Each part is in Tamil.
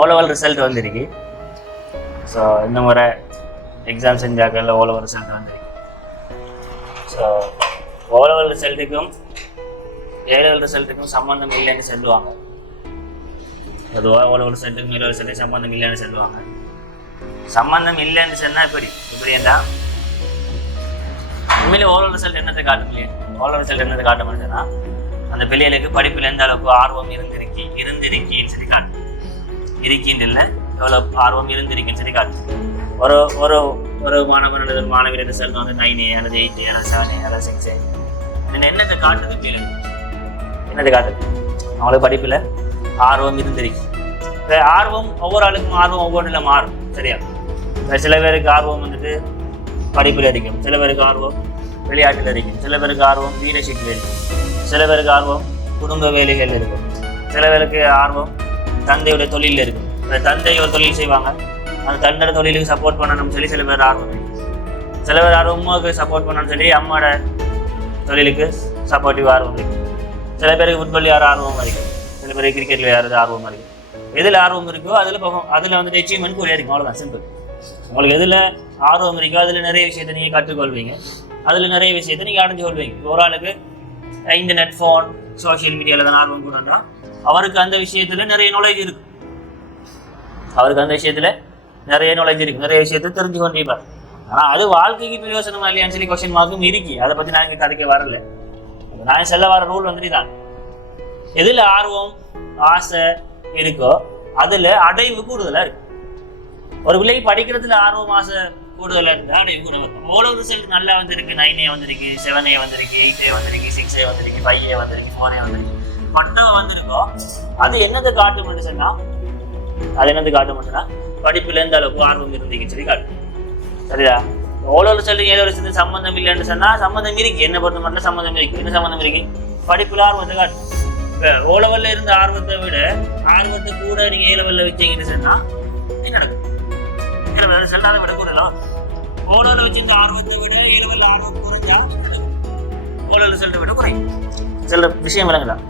ஓலவல் ரிசல்ட் வந்துருக்கு. ஸோ இந்த முறை எக்ஸாம் செஞ்சாக்கல ஓலவல் ரிசல்ட் வந்துருக்கு. ஸோ ஓலவல் ரிசல்ட்டுக்கும் ஏலவல் ரிசல்ட்டுக்கும் சம்மந்தம் இல்லைன்னு சொல்லுவாங்க. பொதுவாக ஓலவல் ரிசல்ட்டுக்கும் ஏலவல் ரிசல்ட்டுக்கும் சம்மந்தம் இல்லைன்னு சொல்லுவாங்க. சம்மந்தம் இல்லைன்னு சொன்னால் எப்படின்னா உண்மையிலே ஓலவல் ரிசல்ட் என்னத்தை காட்டும் இல்லையா? ஓலவல் ரிசல்ட் என்னத்தை காட்ட முடியுதுன்னா அந்த பிள்ளைகளுக்கு படிப்பில் எந்த அளவுக்கு ஆர்வம் இருந்திருக்கின்னு சொல்லி காட்டும். இருக்கின்ற இல்லை, எவ்வளோ ஆர்வம் இருந்திருக்குன்னு சொல்லி காட்டும். ஒரு ஒரு ஒரு மாணவன் அல்லது ஒரு மாணவியர் ரிசல்ட் வந்து 9 அல்லது 8 அல்லது 7 அல்லது 6 என்னத்தை காட்டுது பிள்ளைகளுக்கு? என்னத்தை காட்டுது? அவங்களுக்கு படிப்பில் ஆர்வம் இருந்திருக்கு. ஆர்வம் ஒவ்வொரு ஆளுக்கும் ஆர்வம் ஒவ்வொன்றில் மாறும். சரியா? சில பேருக்கு ஆர்வம் வந்துட்டு படிப்பில் இருக்கும், சில பேருக்கு ஆர்வம் விளையாட்டில் இருக்கும், சில பேருக்கு ஆர்வம் லீடர்ஷிப்பில் இருக்கும், சில பேருக்கு ஆர்வம் குடும்ப வேலைகள் இருக்கும், சில பேருக்கு ஆர்வம் தந்தையோட தொழிலில் இருக்கும். தந்தை ஒரு தொழில் செய்வாங்க, அந்த தந்தையோட தொழிலுக்கு சப்போர்ட் பண்ணணும்னு சொல்லி சில பேர் ஆர்வம் இருக்கும். சில பேர் ஆர்வம் அம்மாவுக்கு சப்போர்ட் பண்ணணும்னு சொல்லி அம்மாவோட தொழிலுக்கு சப்போர்ட்டிவ் ஆர்வம் இருக்கும். சில பேருக்கு ஃபுட்பால் யார் ஆர்வம் இருக்கும், சில பேருக்கு கிரிக்கெட்டில் யாராவது ஆர்வம் இருக்கும். எதில் ஆர்வம் இருக்கோ அதில் வந்துட்டு அச்சீவ்மெண்ட் கூட இருக்கும். அவ்வளோதான், சிம்பிள். உங்களுக்கு எதில் ஆர்வம் இருக்கோ அதில் நிறைய விஷயத்தை நீங்கள் கற்றுக்கொள்வீங்க, அதில் நிறைய விஷயத்தை நீங்கள் அடைஞ்சு கொள்வீங்க. ஒரு ஆளுக்கு இன்டர்நெட், ஃபோன், சோஷியல் மீடியாவில் தான் ஆர்வம் கூடன்றோம், அவருக்கு அந்த விஷயத்தில் நிறைய நாலேஜ் இருக்கும். அவருக்கு அந்த விஷயத்தில் நிறைய நாலேஜ் இருக்கும், நிறைய விஷயத்தை தெரிஞ்சு கொண்டிருப்பார். ஆனால் அது வாழ்க்கைக்கு பிரயோசனமா இல்லையான்னு சொல்லி கொஸ்டின் மார்க்கும் இருக்கு. அதை பற்றி நான் இங்கே கதைக்க வரல. நான் சொல்ல வர ரூல் வந்துட்டு தான், எதில் ஆர்வம் ஆசை இருக்கோ அதில் அடைவு கூடுதலாக இருக்கு. ஒரு பிள்ளைக்கு படிக்கிறதுல ஆர்வம் ஆசை கூடுதலாக இருக்குது, அடைவு கூட இருக்கும். அவ்வளோ ரிசல்ட் நல்லா வந்திருக்கு. 9A வந்திருக்கு, 7A வந்திருக்கு, 8A வந்திருக்கு, 6A வந்திருக்கு, 5A வந்திருக்கு, 4A வந்திருக்கு, மட்டும் வந்திருக்கோ அது என்னத்தை காட்டும்னு சொன்னால், படிப்பில் எந்த அளவுக்கு ஆர்வம் இருந்துக்குன்னு சொல்லி காட்டும். சரியா? அவ்வளோ ரிசல்ட் 7 ரிசல்ட் சம்மந்தம் இல்லைன்னு சொன்னால் சம்மந்தம் இருக்கு. என்ன பொறுத்த மட்டும் சம்மந்தம் இருக்கு. என்ன சம்மந்தம் இருக்கு? படிப்பில் ஆர்வத்தை காட்டும். இப்போ ஓ லெவலில் இருந்த ஆர்வத்தை விட ஆர்வத்தை கூட நீங்கள் ஏ லெவலில் வச்சீங்கன்னு சொன்னால் என்ன நடக்கும்? ஏ லெவலில் ரிசல்ட் அதை விட கூடலாம். ஓ லெவலில் வச்சிருந்த ஆர்வத்தை விட ஏ லெவலில் ஆர்வம் குறைஞ்சா ஓ லெவல் ரிசல்ட்டை விட குறையும். சில விஷயம் விளங்கலாம்.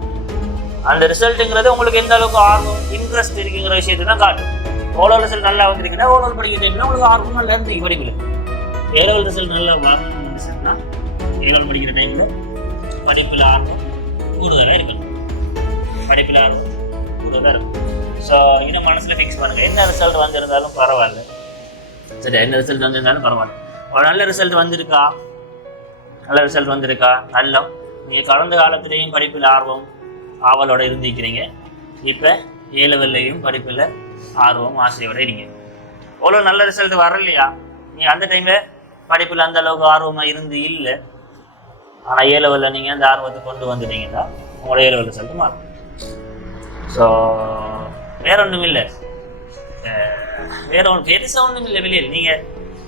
அந்த ரிசல்ட்டுங்கிறது உங்களுக்கு எந்த அளவுக்கு ஆர்வம் இன்ட்ரெஸ்ட் இருக்குங்கிற விஷயத்தை தான் காட்டும். ஓ லெவல் ரிசல்ட் நல்லா வந்துருக்குன்னா ஓ லெவல் படிக்கிறதுனா உங்களுக்கு ஆர்வம் நல்லா இருந்துச்சு படிக்கல. ஏ லெவல் ரிசல்ட் நல்லா வாங்கணும்னு சொன்னால் ஏ லெவல் படிக்கிற டைமில் படிப்பில் ஆர்வம் கூடுதலாக இருக்கணும். படிப்பில் ஆர்வம் கூடுதலாக இருக்கும். ஸோ இதை மனசில் ஃபிக்ஸ் பண்ணுங்கள். என்ன ரிசல்ட் வந்திருந்தாலும் பரவாயில்ல. சரி, என்ன ரிசல்ட் வந்திருந்தாலும் பரவாயில்ல. ஒரு நல்ல ரிசல்ட் வந்திருக்கா, நல்ல நீங்கள் கடந்த காலத்துலேயும் படிப்பில் ஆர்வம் ஆவலோட இருந்திருக்கிறீங்க. இப்போ ஏ லெவல்லையும் படிப்பில் ஆர்வம் ஆசையோடு இருக்கீங்க. அவ்வளோ நல்ல ரிசல்ட் வரலையா, நீங்கள் அந்த டைமில் படிப்பில் அந்த அளவுக்கு ஆர்வமாக இருந்து இல்லை, ஆனால் ஏ லெவலில் நீங்கள் அந்த ஆர்வத்தை கொண்டு வந்துட்டீங்கன்னா உங்களோட ஏ லெவல் ரிசல்ட் மாறும். ஸோ வேற ஒன்றும் இல்லை, பெருசாக ஒன்றும் இல்லை. வெளியில் நீங்கள்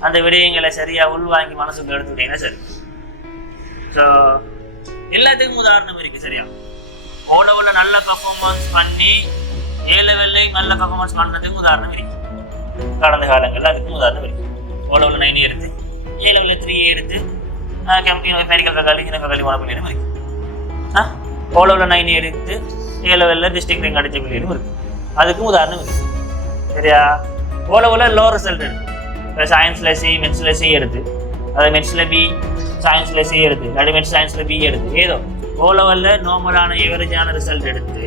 அந்த விடயங்களை சரியாக உள்வாங்கி மனசுக்கு எடுத்துக்கிட்டீங்கன்னா சரி. ஸோ எல்லாத்துக்கும் உதாரணம் இருக்குது. சரியா? ஓ லெவலில் நல்ல பர்ஃபார்மன்ஸ் பண்ணி ஏ லெவல்லையும் நல்ல பர்ஃபார்மன்ஸ் பண்ணுறதுக்கும் உதாரணம் இருக்குது. கடந்த காலங்களில் அதுக்கும் உதாரணம் இருக்குது. ஓ லெவலில் 9 எடுத்து ஏ லெவலில் 3 எடுத்து மெடிக்கல் ஃபேக்கல்டி ஃபேக்கல்டி போன பிள்ளைகளும் இருக்குது. ஓ லெவலில் 9 எடுத்து ஏ லெவலில் டிஸ்ட்ரிக்ட் ரேங்க் அடித்த பிள்ளைகளும் இருக்குது. அதுக்கும் உதாரணம் இருக்குது. சரியா? ஓ லெவலில் லோ ரிசல்ட் எடுத்து இப்போ சயின்ஸில் சி, மெட்ஸில் சி எடுத்து, அது மெட்ஸில் பி, சயின்ஸில் சி எடுத்து, அது மெட்ஸ் சயின்ஸில் பி எடுத்து, ஏதோ ஓ லெவலில் நார்மலான எவரேஜான ரிசல்ட் எடுத்து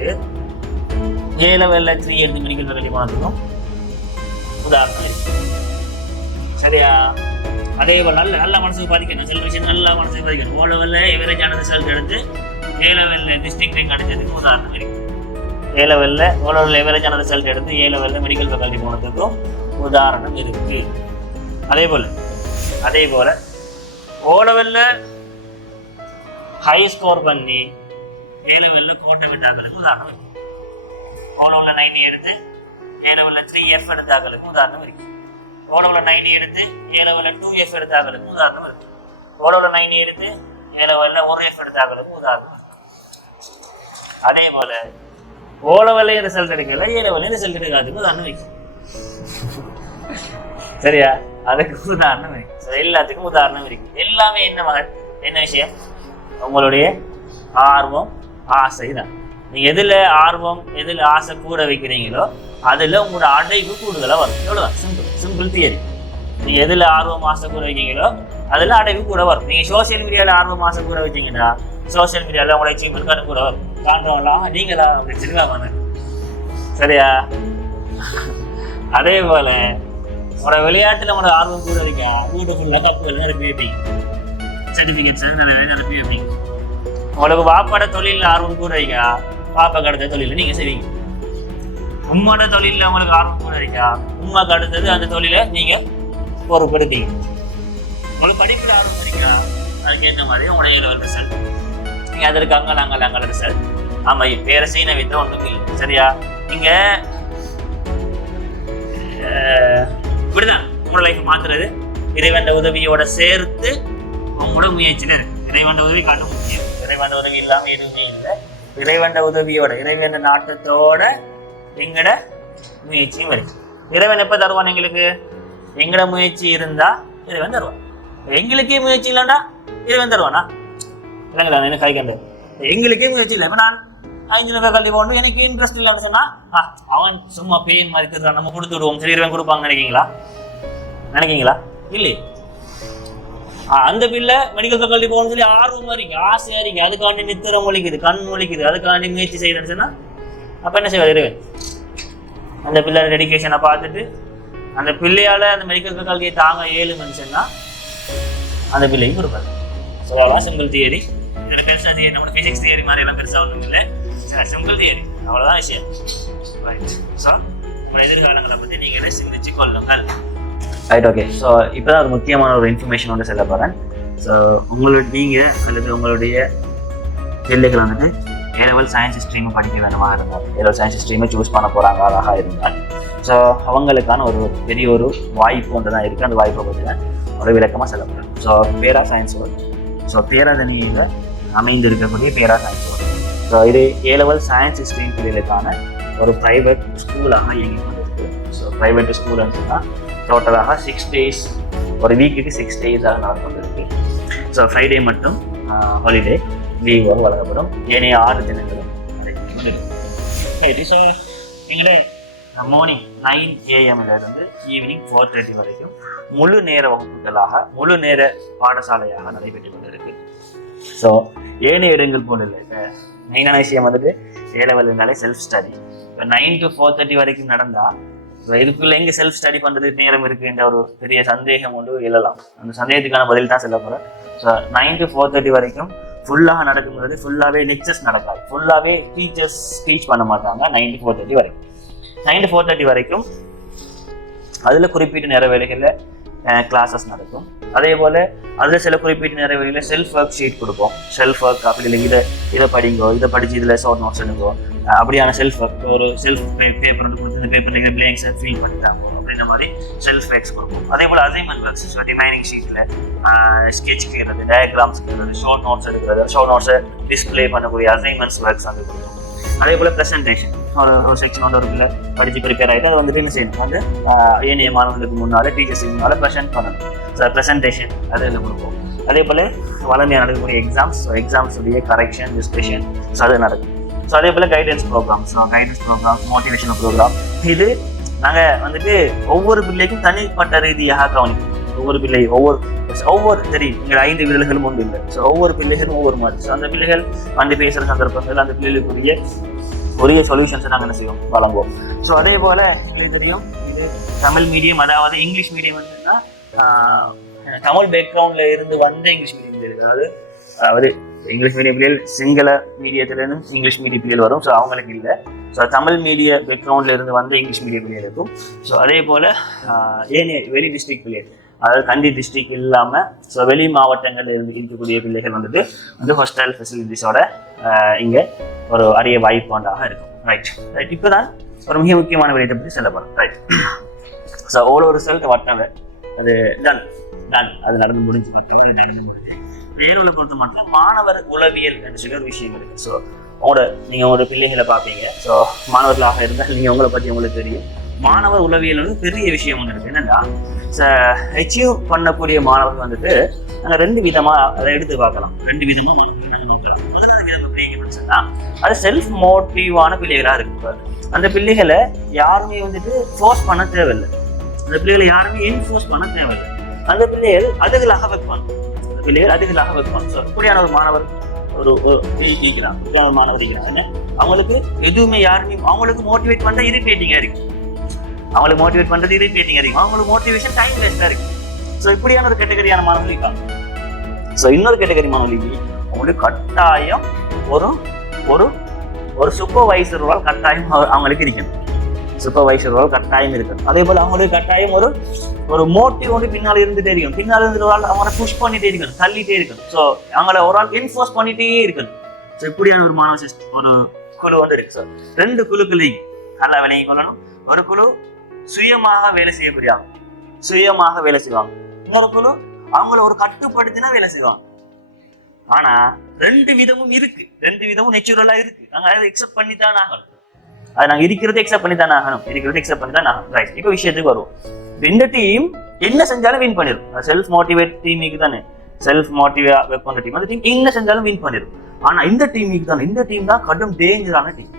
ஏ லெவலில் 3 எடுத்து மெடிக்கல் ஃபேக்கல்டி போனதுக்கும் உதாரணம் இருக்குது. சரியா? அதே போல் நல்ல மனசுக்கு பாதிக்கணும். சில விஷயம் நல்ல மனசுக்கு பாதிக்கணும். ஓ லெவலில் எவரேஜான ரிசல்ட் எடுத்து ஏ லெவலில் டிஸ்ட்ரிக்ட் ரேங்க் அடித்ததுக்கும் உதாரணம் இருக்குது. ஏ லெவலில் ஓ லெவலில் எவரேஜான ரிசல்ட் எடுத்து ஏ லெவலில் மெடிக்கல் ஃபேக்கல்டி போனதுக்கும் உதாரணம் இருக்குது. அதே போல் ஓ லெவலில் ஹை ஸ்கோர் பண்ணி ஏ லெவலில் கோட்டை விட்டாக்களுக்கு உதாரணம் இருக்குது. ஓ லெவலில் 9 எடுத்து ஏ லெவலில் 3F எடுத்தாக்களுக்கு உதாரணம் இருக்குது. ஓ லெவலில் 9 எடுத்து ஏ லெவலில் 2F எடுத்தாக்களுக்கு உதாரணம் இருக்குது. ஓ லெவலில் 9 எடுத்து ஏ லெவலில் 1F எடுத்தாக்களுக்கு உதாரணம். அதே போல் ஓ லெவல்லையும் ரிசல்ட் எடுக்கல, ஏ லெவல்லையும் ரிசல்ட் எடுக்காதுக்கு உதாரணம் வைக்கும். சரியா? அதுக்கு உதாரணம் இருக்கு. எல்லாத்துக்கும் உதாரணம் இருக்கு. எல்லாமே என்ன விஷயம்? உங்களுடைய ஆர்வம் ஆசை தான். நீங்கள் எதில் ஆர்வம் எதில் ஆசை கூட வைக்கிறீங்களோ அதில் உங்களோட அடைவு கூடுதலாக வரும். எவ்வளோதான், சிம்பிள் தியரி. நீங்கள் எதில் ஆர்வம் மாதம் கூட வைக்கீங்களோ அதில் அடைவு கூட வரும். நீங்கள் சோசியல் மீடியாவில் ஆர்வம் மாதம் கூட வச்சிங்கன்னா சோசியல் மீடியாவில் உங்களோட அச்சீவ்மெண்ட் கார்டு கூட வரும். காண்றவங்களாம் நீங்களா அப்படின்னு சொல்லுவாங்க. சரியா? அதே போல் உங்களோட விளையாட்டில் உங்களோட ஆர்வம் கூட வைக்க வீட்டு ஃபுல்லாக கப்புகள் நிரப்பி வைப்பீங்க, சர்டிஃபிகேட்ஸ் நிரப்பி வைப்பீங்க. உங்களுக்கு வாப்பாட தொழிலில் ஆர்வம் கூட வைக்க பாப்பாக்கு அடுத்த தொழிலை நீங்கள் செய்வீங்க. உண்மையோட தொழிலில் உங்களுக்கு ஆர்வம் கூட இருக்கா, உண்மைக்கு அடுத்தது அந்த தொழிலை நீங்கள் பொறுப்படுத்தீங்க. உங்களுக்கு படிப்பில் ஆர்வம் இருக்கா, அதுக்கேற்ற மாதிரி உங்களுடைய A-level ரிசல்ட் நீங்கள் அதற்கு அங்கே ரிசல்ட் ஆமாம் வேற செய்ய வைத்த ஒன்றும் இல்லை. சரியா? நீங்கள் இப்படிதான் உங்களோட லைஃப் மாத்துறது இறைவன் உதவியோட சேர்த்து உங்களோட முயற்சியில் இருக்கு. இறைவன் உதவி காட்ட முக்கியம். இறைவன் உதவி இல்லாமல் எதுவுமே இல்லை. இறைவன் உதவியோட இறைவன் நாட்டத்தோட எங்கட முயற்சியும் இருக்கு. இறைவன் எப்போ தருவான் எங்களுக்கு? எங்கட முயற்சி இருந்தா இறைவன் தருவான். எங்களுக்கே முயற்சி இல்லைன்னா இறைவன் தருவானா? இல்லைங்களா? எனக்கு கைகண்டு எங்களுக்கே முயற்சி இல்லை. இப்போ நான் 5 ரூபாய் கல்வி போகணும், எனக்கு இன்ட்ரெஸ்ட் இல்லைன்னு சொன்னா அவன் சும்மா பேன் மாதிரி திருறான், நம்ம கொடுத்து விடுவோம், சரி இறைவன் கொடுப்பாங்க நினைக்கீங்களா? இல்லை. அந்த பிள்ளை மெடிக்கல் ஃபேக்கல்ட்டி போகணும்னு சொல்லி ஆர்வமா இருக்கு, ஆசையா இருக்கு, அதுக்காண்டி நித்திரம் ஒழிக்குது, கண் ஒழிக்குது, அதுக்காண்டி முயற்சி செய்யறேன்னு சொன்னா அப்ப என்ன செய்வார் இறைவன்? அந்த பிள்ளை டெடிக்கேஷனை பார்த்துட்டு அந்த பிள்ளையால அந்த மெடிக்கல் ஃபேக்கல்ட்டியை தாங்க 7 மனுஷன்னா அந்த பிள்ளைக்கு கொடுப்பாரு. ஸோ அவ்வளோதான் சிம்பிள் தியரி. இதில் பெருசாக தியரி நம்ம ஃபிசிக்ஸ் தியரி மாதிரி எல்லாம் பெருசாக ஒன்றும் இல்லை, சிம்பிள் தியரி, அவ்வளோதான் விஷயம். ரைட். ஸோ உங்களோட எதிர்காலங்களை பற்றி நீங்களே சிந்திச்சு கொள்ளுங்கள். Right, okay. ஸோ இப்போ தான் ஒரு முக்கியமான ஒரு இன்ஃபர்மேஷன் வந்து சொல்ல போகிறேன். ஸோ நீங்கள் அல்லது உங்களுடைய பிள்ளைகள் வந்துட்டு A-level சயின்ஸ் ஸ்ட்ரீமை படிக்க வேணுமாக இருந்தால், A-level சயின்ஸ் ஸ்ட்ரீமை சூஸ் பண்ண போகிறாங்க அழகாக இருந்தால், ஸோ அவங்களுக்கான ஒரு பெரிய ஒரு வாய்ப்பு ஒன்று தான் இருக்குது. அந்த வாய்ப்பை பற்றி தான் ஒரு விளக்கமாக சொல்ல போகிறேன். ஸோ பேரா சயின்ஸ் வேர்ல்ட், ஸோ பேராதனியில் அமைந்திருக்கக்கூடிய பேரா சயின்ஸ் வேர்ல்ட். ஸோ இது A-level சயின்ஸ் ஸ்ட்ரீம் பிள்ளைகளுக்கான ஒரு ப்ரைவேட் ஸ்கூலாக இயங்கி கொண்டிருக்கு. ஸோ ப்ரைவேட் ஸ்கூல்னு சொன்னால் டோட்டலாக 6 டேஸ், ஒரு வீக்குக்கு 6 டேஸாக நடந்து கொண்டிருக்கு. ஸோ ஃப்ரைடே மட்டும் ஹாலிடே லீவாக வழங்கப்படும். ஏனைய 6 தினங்களும் ஸோ எங்களே மார்னிங் 9 AM இருந்து ஈவினிங் 4:30 வரைக்கும் முழு நேர வகுப்புகளாக முழு நேர பாடசாலையாக நடைபெற்று கொண்டிருக்கு. ஸோ ஏனைய இடங்கள் போல இல்லை. இப்போ மெயினான விஷயம் வந்துட்டு A-level இருந்தாலே செல்ஃப் ஸ்டடி. இப்போ 9 to 4:30 வரைக்கும் நடந்தால் இதுக்குள்ள எங்கே செல்ஃப் ஸ்டடி பண்ணுறது நேரம் இருக்குன்ற ஒரு பெரிய சந்தேகம் ஒன்று எழலாம். அந்த சந்தேகத்துக்கான பதில் தான் சொல்ல போகிறேன். ஸோ 9 to 4:30 வரைக்கும் ஃபுல்லாக நடக்கும்போது ஃபுல்லாகவே லெக்சர்ஸ் நடக்காது, ஃபுல்லாகவே டீச்சர்ஸ் டீச் பண்ண மாட்டாங்க. 9 to 4:30 வரைக்கும் 9 to 4:30 வரைக்கும் அதில் குறிப்பிட்ட நேர வேலைகளில் கிளாஸஸ் நடக்கும். அதே போல் அதில் சில குறிப்பிட்ட நேர வேலையில் செல்ஃப் ஒர்க் ஷீட் கொடுப்போம். செல்ஃப் ஒர்க் அப்படி இல்லை, இதை படிங்கோ, இதை படித்து இதில் ஷார்ட் நோட்ஸ் எடுங்கோ, அப்படியான செல்ஃப் ஒர்க் ஒரு செல்ஃப் பேப்பர் வந்து கொடுத்து இந்த பேப்பர் நீங்கள் பிளாங்க்ஸை ஃபில் பண்ணிட்டாங்க அப்படின்ற மாதிரி செல்ஃப் ஒர்க்ஸ் கொடுப்போம். அதே போல் அசைன்மெண்ட் ஒர்க்ஸ், ஸோ ரிமைனிங் ஷீட்டில் ஸ்கெட்ச் கீறது, டயக்ராம்ஸ் கீறது, ஷார்ட் நோட்ஸ் எடுக்கிறது, ஷார்ட் நோட்ஸை டிஸ்பிளே பண்ணக்கூடிய அசைன்மெண்ட்ஸ் ஒர்க்ஸ் வந்து கொடுப்போம். அதே போல் ப்ரெசன்டேஷன், ஒரு செக்ஷன் வந்து ஒரு பிள்ளை படித்து ப்ரிப்பேர் ஆகிட்டு அதை வந்துட்டு என்ன செய்யணும், வந்து ஏனைய மாணவர்களுக்கு முன்னால் டீச்சர்ஸுக்கு முன்னால் ப்ரெசென்ட் பண்ணணும். ஸோ ப்ரெசன்டேஷன் அது இதில் கொடுப்போம். அதே போல் வளமையாக நடக்கக்கூடிய எக்ஸாம்ஸ், ஸோ எக்ஸாம்ஸுடைய கரெக்ஷன் டிஸ்கஷன், ஸோ அது நடக்கும். ஸோ அதே போல் guidance program, so guidance program, motivational program, இது நாங்கள் வந்துட்டு ஒவ்வொரு பிள்ளைக்கும் தனிப்பட்ட ரீதியாக கவனிப்போம். ஒவ்வொரு பிள்ளை ஒவ்வொரு தெரியும், இங்கே 5 விரல்களும் ஒன்று இல்லை. ஸோ ஒவ்வொரு பிள்ளைகளும் ஒவ்வொரு மாதிரி. ஸோ அந்த பிள்ளைகள் வந்து பேசுகிற சந்தர்ப்பங்கள் அந்த பிள்ளைகளுக்குரிய உரிய சொல்யூஷன்ஸை நாங்கள் என்ன செய்வோம், வழங்குவோம். ஸோ அதே போல் எங்களுக்கு தெரியும் இது தமிழ் மீடியம், அதாவது இங்கிலீஷ் மீடியம் வந்துன்னா தமிழ் பேக்ரவுண்டில் இருந்து வந்த இங்கிலீஷ் மீடியம் இருக்குது. அதாவது அவர் இங்கிலீஷ் மீடியம் பிள்ளைகள் சிங்கள மீடியத்துலேருந்து இங்கிலீஷ் மீடியம் பிள்ளைகள் வரும். ஸோ அவங்களுக்கு இல்லை. ஸோ தமிழ் மீடிய பேக்ரவுண்டில் இருந்து வந்த இங்கிலீஷ் மீடியம் பிள்ளைகளுக்கும், ஸோ அதே போல் ஏனைய வெளி டிஸ்ட்ரிக்ட் பிள்ளைகள், அதாவது கண்டி டிஸ்ட்ரிக்ட் இல்லாமல் ஸோ வெளி மாவட்டங்களில் இருந்து இருக்கக்கூடிய பிள்ளைகள் வந்துட்டு வந்து ஹாஸ்டல் ஃபெசிலிட்டிஸோட இங்கே ஒரு அரிய வாய்ப்பாண்டாக இருக்கும். ரைட். இப்போ தான் ஒரு மிக முக்கியமான விடயத்தை பற்றி சொல்ல போகிறோம். ரைட். ஸோ ஒரு ரிசல்ட் வட்டாங்க அது டன் அது நடந்து முடிஞ்சு மட்டுமே அது நடந்து முடிஞ்சு. வேறுள்ள பொறுத்த மட்டும் மாணவர் உளவியல் என்று சொல்லி ஒரு விஷயம் இருக்குது. ஸோ நீங்கள் உங்களோட பிள்ளைகளை பார்ப்பீங்க. ஸோ மாணவர்களாக இருந்தால் நீங்கள் உங்களை பற்றி உங்களுக்கு தெரியும். மாணவர் உளவியல் வந்து பெரிய விஷயம் ஒன்று இருக்குது. என்னென்னா அச்சீவ் பண்ணக்கூடிய மாணவர்கள் வந்துட்டு நாங்கள் 2 விதமாக அதை எடுத்து பார்க்கலாம். 2 விதமாக மாணவர்கள் நாங்கள் பார்க்கலாம். முதலாவது விதம் எப்படி சொன்னால் அது செல்ஃப் மோட்டிவான பிள்ளைகளாக இருக்கு. அந்த பிள்ளைகளை யாருமே வந்துட்டு ஃபோர்ஸ் பண்ண தேவையில்லை. அந்த பிள்ளைகளை யாருமே என்ஃபோர்ஸ் பண்ண தேவையில்லை. அந்த பிள்ளைகள் அதுகளாக வைப்பாங்க. அந்த பிள்ளைகள் அதுகளாக வைப்பாங்க. ஸோ இப்படியான ஒரு மாணவர் ஒரு மாணவர் இருக்கிறாங்க. அவங்களுக்கு எதுவுமே யாருமே அவங்களுக்கு மோட்டிவேட் பண்ற இரிட்டேட்டிங்கா இருக்கு. அவங்களுக்கு மோட்டிவேட் பண்றது இரிட்டேட்டிங்கா இருக்கு. அவங்களுக்கு மோட்டிவேஷன் டைம் வேஸ்டா இருக்கு. ஸோ இப்படியான ஒரு கேட்டகரியான மாணவர்கள் இருக்காங்க. ஸோ இன்னொரு கேட்டகரி மாணவர்களுக்கு அவங்களுக்கு கட்டாயம் ஒரு ஒரு ஒரு சூப்பர்வைசர் ரோல் கட்டாயம் அவங்களுக்கு இருக்கணும். சூப்பர்வைசர் ரோல் கட்டாயம் இருக்கணும். அதே போல அவங்களுக்கு கட்டாயம் ஒரு ஒரு மோட்டிவ் வந்து பின்னால் இருந்துட்டே இருக்கணும். பின்னால் இருந்து ஒரு ஆள் அவங்களை புஷ் பண்ணிட்டே இருக்கணும், தள்ளிட்டே இருக்கணும். ஸோ அவங்கள ஒரு ஆள் என்ஃபோர்ஸ் பண்ணிட்டே இருக்கணும். ஸோ இப்படியான ஒரு மாணவ ஒரு குழு வந்து இருக்கு. ஸோ 2 குழுக்கள் நல்லா விளங்கி கொள்ளணும். ஒரு குழு சுயமாக வேலை செய்யக்கூடியாங்க, சுயமாக வேலை செய்வாங்க. இன்னொரு குழு அவங்கள ஒரு கட்டுப்படுத்தினா வேலை செய்வாங்க. ஆனா 2 விதமும் இருக்கு, 2 விதமும் நேச்சுரலா இருக்கு. நாங்க அதை எக்ஸெப்ட் பண்ணித்தான் ஆகணும். அது நாங்க இருக்கிறத எக்ஸெப்ட் பண்ணித்தான் ஆகணும், இருக்கிறத எக்ஸெப்ட் பண்ணித்தான் ஆகணும். ரைட், இப்போ விஷயத்துக்கு வருவோம். இந்த டீம் என்ன செஞ்சாலும் வின் பண்ணிடும். செல்ஃப் மோட்டிவேட் டீமுக்கு தானே, செல்ஃப் மோட்டிவேட் வைக்கிற டீம். அந்த டீம் என்ன செஞ்சாலும் வின் பண்ணிடும். ஆனா இந்த டீமுக்கு தானே, இந்த டீம் தான் கடும் டேஞ்சரான டீம்.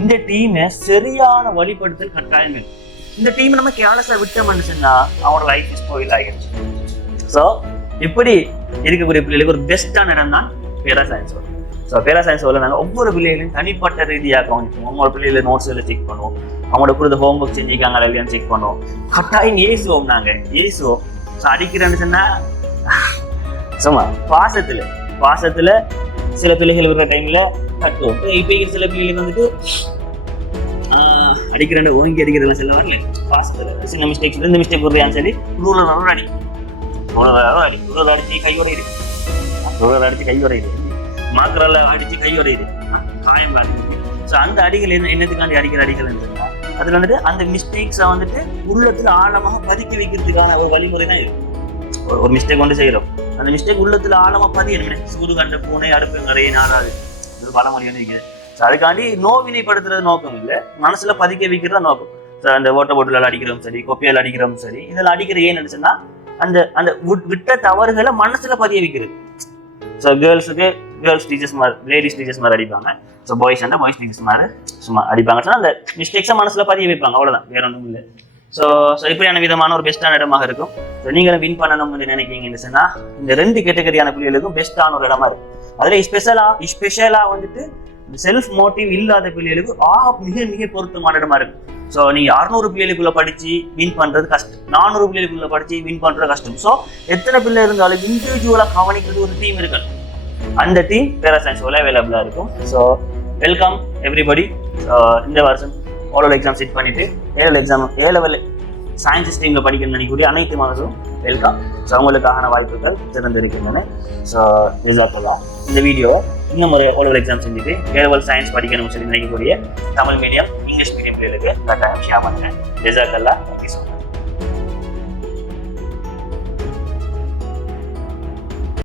இந்த டீமை சரியான வழிபடுத்தல் கட்டாயம் வேணும். இந்த டீம் நம்ம கேர்லெஸ்ஸா விட்டோம்னு சொன்னா அவனோட லைஃப் ஸ்பாயில் ஆகிடுச்சு. ஸோ இப்படி இருக்கக்கூடிய பிள்ளைகளுக்கு ஒரு பெஸ்டான இடம் தான் பேரா சயின்ஸ் வரும். ஸோ பேரா சயின்ஸ் வரல நாங்கள் ஒவ்வொரு பிள்ளைகளையும் தனிப்பட்ட ரீதியாக கவனிப்போம். அவங்களோட பிள்ளைகளை நோட்ஸ் எல்லாம் செக் பண்ணுவோம், அவங்களோட கொடுத்த ஹோம் ஒர்க் செஞ்சுக்காங்க இல்லையான்னு செக் பண்ணுவோம். கட்டாயம் ஏசுவோம், நாங்கள் ஏசுவோம். ஸோ அடிக்கிறேன்னு சொன்னா சும்மா பாசத்துல சில பிள்ளைகள் இருக்கிற டைம்ல கட்டுவோம். இப்போ சில பிள்ளைகளுக்கு வந்துட்டு அடிக்கிறேன் ஓங்கி அடிக்கிறதுலாம் சொல்ல வரல. பாசத்துல சின்ன மிஸ்டேக்ஸ், இந்த மிஸ்டேக் வருதான்னு சொல்லி ரூலர் அடிச்சு கை உடையுது, ரூலர் அடிச்சு கை உடையுது, மாக்கரால அடிச்சு கை உடையுது, காயம் ஆகுது. ஸோ அந்த அடிகள் என்னத்துக்காண்டி அடிக்கிற அடிகள் சொன்னா அதுல வந்துட்டு அந்த மிஸ்டேக்ஸை வந்துட்டு உள்ளத்துல ஆழமாக பதிக்க வைக்கிறதுக்கான ஒரு வழிமுறை தான் இருக்கு. ஒரு மிஸ்டேக் கொண்டு செய்யறோம், அந்த மிஸ்டேக் உள்ளத்துல ஆழமா பதியணும். சூடு கண்ட பூனை அடுப்பு நிறைய நாளாது ஒரு பழமொழியான இருக்கிறது. ஸோ அதுக்காண்டி நோவினைப்படுத்துறது நோக்கம் இல்லை, மனசுல பதிக்க வைக்கிறதா நோக்கம். ஸோ அந்த ஓட்ட போட்டில் அடிக்கிறோம் சரி, கொப்பையால் அடிக்கிறோம் சரி, இதெல்லாம் அடிக்கிற ஏன்னு நினைச்சுன்னா அந்த அந்த விட்ட தவறுகளை மனசுல பதிய வைக்கிறது. ஸோ கேர்ள்ஸுக்கு கேர்ள்ஸ் டீச்சர்ஸ் மாதிரி, லேடிஸ் டீச்சர்ஸ் மாதிரி அடிப்பாங்க. ஸோ பாய்ஸ் டீச்சர்ஸ் மாதிரி சும்மா அடிப்பாங்க. சொன்னா அந்த மிஸ்டேக்ஸை மனசுல பதிய வைப்பாங்க, அவ்வளோதான், வேற ஒன்றும் இல்லை. ஸோ இப்படியான விதமான ஒரு பெஸ்டான இடமாக இருக்கும். ஸோ நீங்களும் வின் பண்ணணும்னு நினைக்கிறீங்கன்னு சொன்னா இந்த 2 கேட்டகரியான பிள்ளைகளுக்கும் பெஸ்டான ஒரு இடமா இருக்கு. அதுல ஸ்பெஷலா வந்துட்டு செல்ஃப் மோட்டிவ் இல்லாத பிள்ளைகளுக்கு மிக மிக பொருத்தமான இடமா இருக்கு. ஸோ நீங்க 600 பிள்ளைகளுக்குள்ள படிச்சு வின் பண்றது கஷ்டம், 400 பிள்ளைகளுக்குள்ள படிச்சு வின் பண்றது கஷ்டம். ஸோ எத்தனை பிள்ளை இருந்தாலும் இண்டிவிஜுவலா கவனிக்கிறது ஒரு டீம் இருக்கு. அந்த டீம் பேரா சயின்ஸ் அவைலபிளா இருக்கும். So welcome everybody. இந்த வருஷம் ஓரல் எக்ஸாம் செட் பண்ணிட்டு ஏ-லெவல் சயின்ஸ் ஸ்ட்ரீம்ல படிக்கணும்னு நினைக்கக்கூடிய அனைத்து மாணவர்களும் வெல்கம். ஸோ அவங்களுக்கான வாய்ப்புகள் திறந்திருக்கின்றன. ஸோ ஜஸாக்கல்லாஹ். இந்த வீடியோ இன்னும் ஒரு ஓரல் எக்ஸாம் செஞ்சுட்டு ஏ-லெவல் சயின்ஸ் படிக்கணும்னு சொல்லி நினைக்கக்கூடிய தமிழ் மீடியம், இங்கிலீஷ் மீடியம் பிள்ளைகளுக்கு கட்டாயம் ஷேர் பண்ணுங்க. ஜஸாக்கல்லாஹ். தேங்க்யூ.